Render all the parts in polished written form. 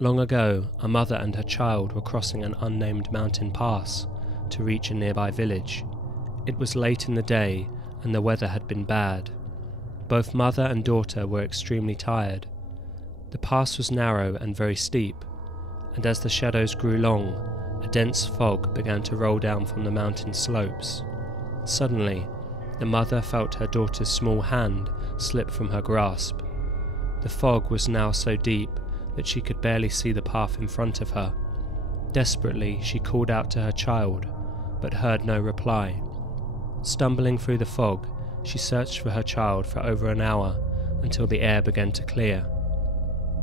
Long ago, a mother and her child were crossing an unnamed mountain pass to reach a nearby village. It was late in the day and the weather had been bad. Both mother and daughter were extremely tired. The pass was narrow and very steep, and as the shadows grew long, a dense fog began to roll down from the mountain slopes. Suddenly, the mother felt her daughter's small hand slip from her grasp. The fog was now so deep that she could barely see the path in front of her. Desperately, she called out to her child, but heard no reply. Stumbling through the fog, she searched for her child for over an hour until the air began to clear.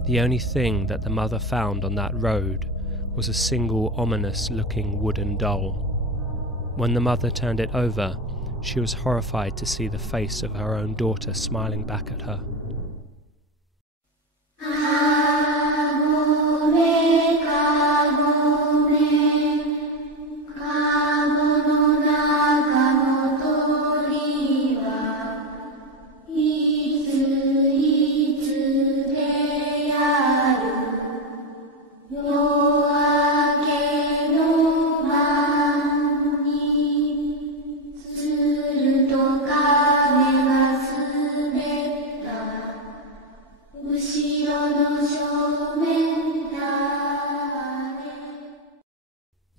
The only thing that the mother found on that road was a single ominous-looking wooden doll. When the mother turned it over, she was horrified to see the face of her own daughter smiling back at her.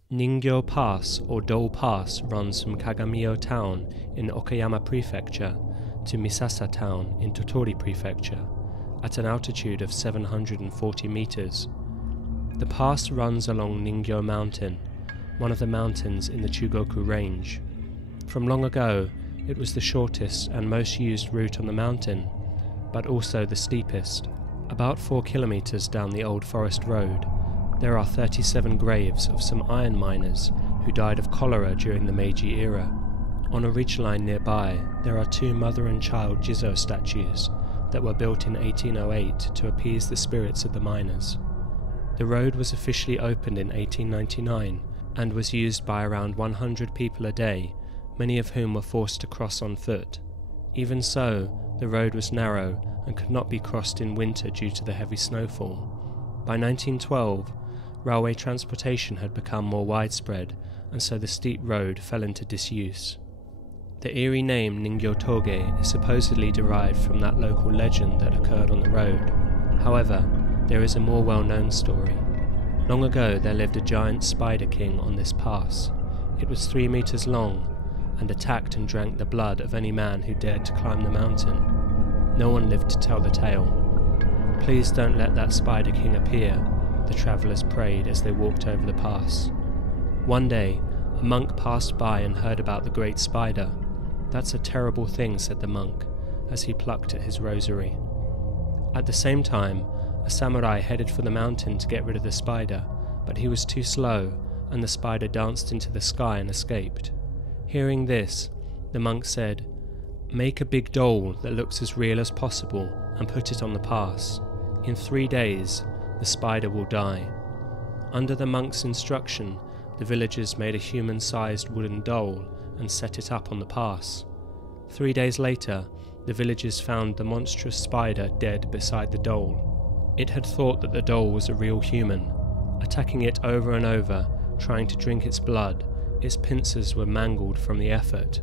Ningyo Pass or Doll Pass runs from Kagamiyo Town in Okayama Prefecture to Misasa Town in Tottori Prefecture at an altitude of 740 meters. The pass runs along Ningyo Mountain, one of the mountains in the Chugoku Range. From long ago, it was the shortest and most used route on the mountain, but also the steepest. About 4 kilometers down the old forest road, there are 37 graves of some iron miners who died of cholera during the Meiji era. On a ridgeline nearby, there are 2 mother and child Jizo statues that were built in 1808 to appease the spirits of the miners. The road was officially opened in 1899 and was used by around 100 people a day, many of whom were forced to cross on foot. Even so, the road was narrow and could not be crossed in winter due to the heavy snowfall. By 1912, railway transportation had become more widespread, and so the steep road fell into disuse. The eerie name Ningyo Toge is supposedly derived from that local legend that occurred on the road. However, there is a more well-known story. Long ago there lived a giant spider king on this pass. It was 3 meters long, and attacked and drank the blood of any man who dared to climb the mountain. No one lived to tell the tale. "Please don't let that spider king appear," the travellers prayed as they walked over the pass. One day, a monk passed by and heard about the great spider. "That's a terrible thing," said the monk, as he plucked at his rosary. At the same time, a samurai headed for the mountain to get rid of the spider, but he was too slow, and the spider danced into the sky and escaped. Hearing this, the monk said, "Make a big doll that looks as real as possible and put it on the pass. In 3 days, the spider will die." Under the monk's instruction, the villagers made a human-sized wooden doll and set it up on the pass. 3 days later, the villagers found the monstrous spider dead beside the doll. It had thought that the doll was a real human. Attacking it over and over, trying to drink its blood, its pincers were mangled from the effort.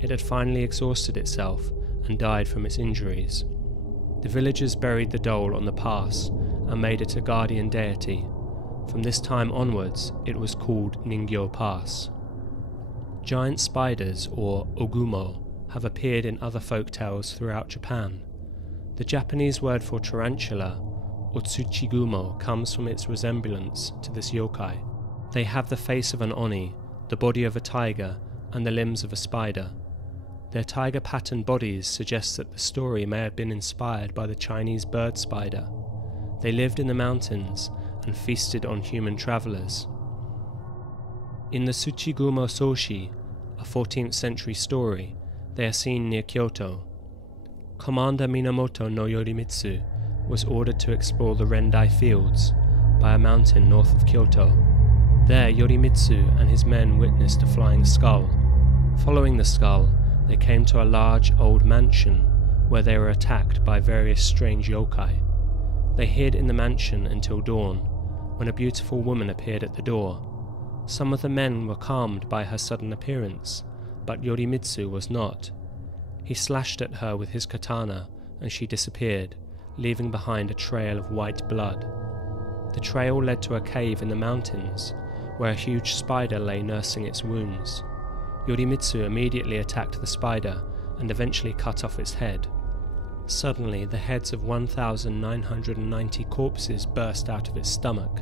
It had finally exhausted itself and died from its injuries. The villagers buried the doll on the pass and made it a guardian deity. From this time onwards, it was called Ningyo Pass. Giant spiders, or ogumo, have appeared in other folk tales throughout Japan. The Japanese word for tarantula, otsuchigumo, comes from its resemblance to this yokai. They have the face of an oni, the body of a tiger, and the limbs of a spider. Their tiger-patterned bodies suggest that the story may have been inspired by the Chinese bird spider. They lived in the mountains and feasted on human travellers. In the Tsuchigumo Soshi, a 14th century story, they are seen near Kyoto. Commander Minamoto no Yorimitsu was ordered to explore the Rendai fields by a mountain north of Kyoto. There, Yorimitsu and his men witnessed a flying skull. Following the skull, they came to a large old mansion where they were attacked by various strange yokai. They hid in the mansion until dawn, when a beautiful woman appeared at the door. Some of the men were calmed by her sudden appearance, but Yorimitsu was not. He slashed at her with his katana, and she disappeared, leaving behind a trail of white blood. The trail led to a cave in the mountains, where a huge spider lay nursing its wounds. Yorimitsu immediately attacked the spider and eventually cut off its head. Suddenly, the heads of 1,990 corpses burst out of its stomach,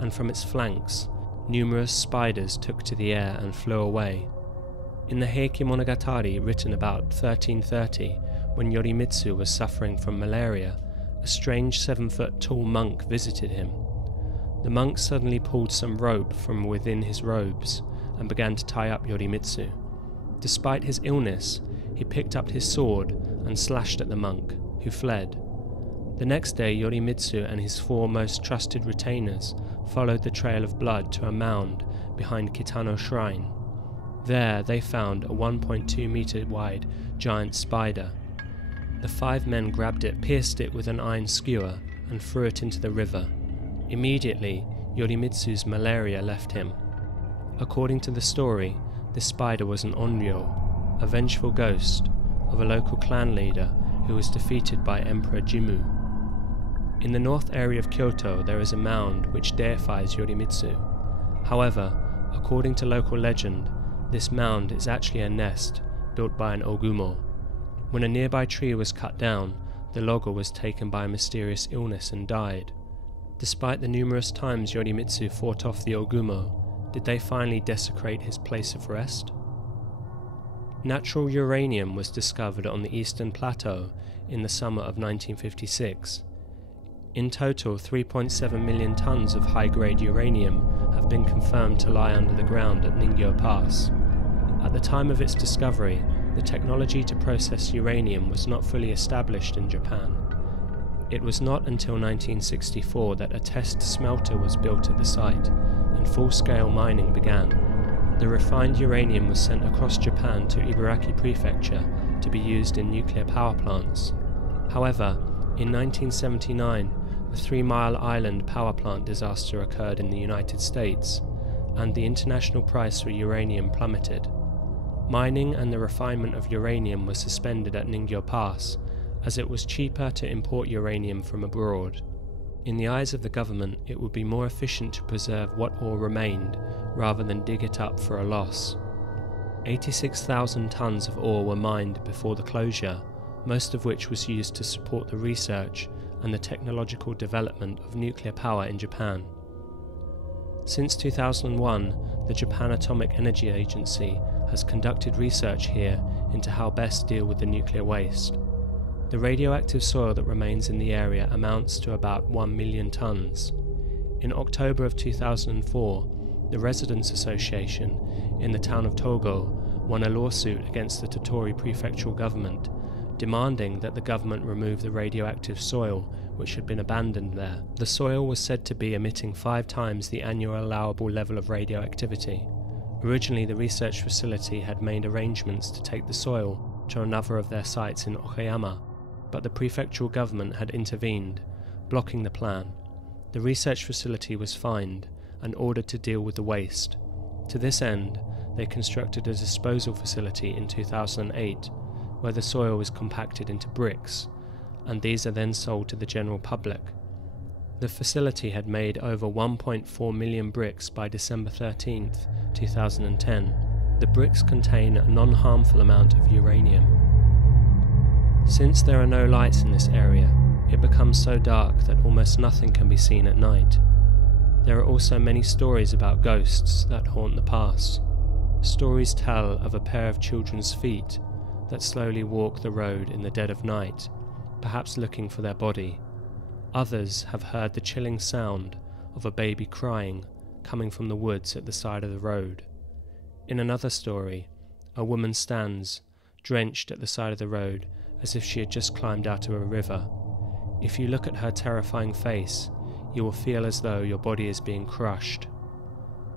and from its flanks, numerous spiders took to the air and flew away. In the Heike Monogatari, written about 1330, when Yorimitsu was suffering from malaria, a strange 7-foot-tall monk visited him. The monk suddenly pulled some rope from within his robes and began to tie up Yorimitsu. Despite his illness, he picked up his sword and slashed at the monk, who fled. The next day, Yorimitsu and his 4 most trusted retainers followed the trail of blood to a mound behind Kitano Shrine. There they found a 1.2-meter wide giant spider. The 5 men grabbed it, pierced it with an iron skewer, and threw it into the river. Immediately, Yorimitsu's malaria left him. According to the story, this spider was an onryo, a vengeful ghost of a local clan leader who was defeated by Emperor Jimmu. In the north area of Kyoto, there is a mound which deifies Yorimitsu. However, according to local legend, this mound is actually a nest built by an ogumo. When a nearby tree was cut down, the logger was taken by a mysterious illness and died. Despite the numerous times Yorimitsu fought off the ogumo, did they finally desecrate his place of rest? Natural uranium was discovered on the Eastern Plateau in the summer of 1956. In total, 3.7 million tons of high-grade uranium have been confirmed to lie under the ground at Ningyo Pass. At the time of its discovery, the technology to process uranium was not fully established in Japan. It was not until 1964 that a test smelter was built at the site, and full-scale mining began. The refined uranium was sent across Japan to Ibaraki Prefecture to be used in nuclear power plants. However, in 1979, the 3 Mile Island power plant disaster occurred in the United States, and the international price for uranium plummeted. Mining and the refinement of uranium was suspended at Ningyo Pass, as it was cheaper to import uranium from abroad. In the eyes of the government, it would be more efficient to preserve what ore remained rather than dig it up for a loss. 86,000 tons of ore were mined before the closure, most of which was used to support the research and the technological development of nuclear power in Japan. Since 2001, the Japan Atomic Energy Agency has conducted research here into how best deal with the nuclear waste. The radioactive soil that remains in the area amounts to about 1 million tons. In October of 2004, the Residents Association in the town of Togo won a lawsuit against the Tottori prefectural government, demanding that the government remove the radioactive soil which had been abandoned there. The soil was said to be emitting 5 times the annual allowable level of radioactivity. Originally, the research facility had made arrangements to take the soil to another of their sites in Okayama, but the prefectural government had intervened, blocking the plan. The research facility was fined and ordered to deal with the waste. To this end, they constructed a disposal facility in 2008, where the soil is compacted into bricks, and these are then sold to the general public. The facility had made over 1.4 million bricks by December 13, 2010. The bricks contain a non-harmful amount of uranium. Since there are no lights in this area, it becomes so dark that almost nothing can be seen at night. There are also many stories about ghosts that haunt the pass. Stories tell of a pair of children's feet that slowly walk the road in the dead of night, perhaps looking for their body. Others have heard the chilling sound of a baby crying coming from the woods at the side of the road. In another story, a woman stands, drenched at the side of the road as if she had just climbed out of a river. If you look at her terrifying face, you will feel as though your body is being crushed.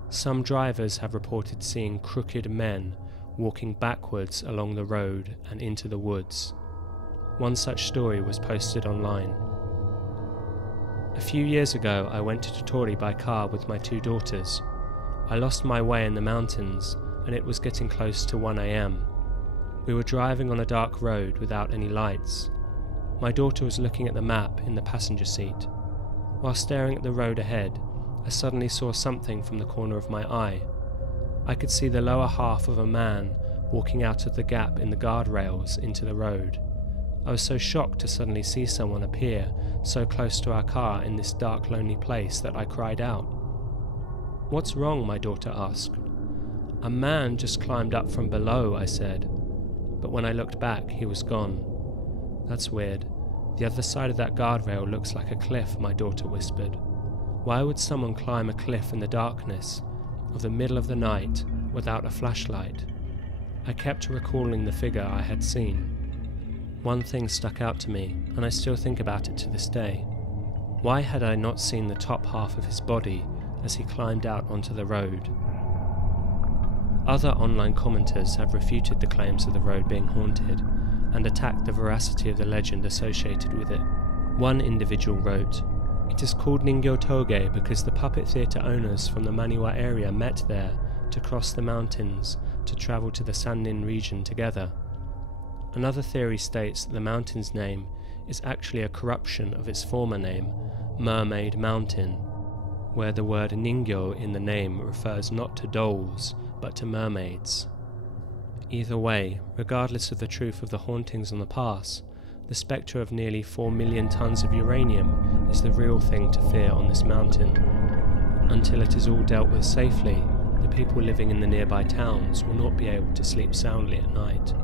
Some drivers have reported seeing crooked men walking backwards along the road and into the woods. One such story was posted online. A few years ago, I went to Totori by car with my 2 daughters. I lost my way in the mountains, and it was getting close to 1 a.m. We were driving on a dark road without any lights. My daughter was looking at the map in the passenger seat. While staring at the road ahead, I suddenly saw something from the corner of my eye. I could see the lower half of a man walking out of the gap in the guardrails into the road. I was so shocked to suddenly see someone appear so close to our car in this dark, lonely place that I cried out. "What's wrong?" my daughter asked. "A man just climbed up from below," I said. But when I looked back, he was gone. "That's weird. The other side of that guardrail looks like a cliff," my daughter whispered. "Why would someone climb a cliff in the darkness of the middle of the night without a flashlight?" I kept recalling the figure I had seen. One thing stuck out to me, and I still think about it to this day. Why had I not seen the top half of his body as he climbed out onto the road? Other online commenters have refuted the claims of the road being haunted and attacked the veracity of the legend associated with it. One individual wrote, "It is called Ningyo Toge because the puppet theatre owners from the Maniwa area met there to cross the mountains to travel to the Sannin region together." Another theory states that the mountain's name is actually a corruption of its former name, Mermaid Mountain, where the word Ningyo in the name refers not to dolls, but to mermaids. Either way, regardless of the truth of the hauntings on the pass, the spectre of nearly 4 million tons of uranium is the real thing to fear on this mountain. Until it is all dealt with safely, the people living in the nearby towns will not be able to sleep soundly at night.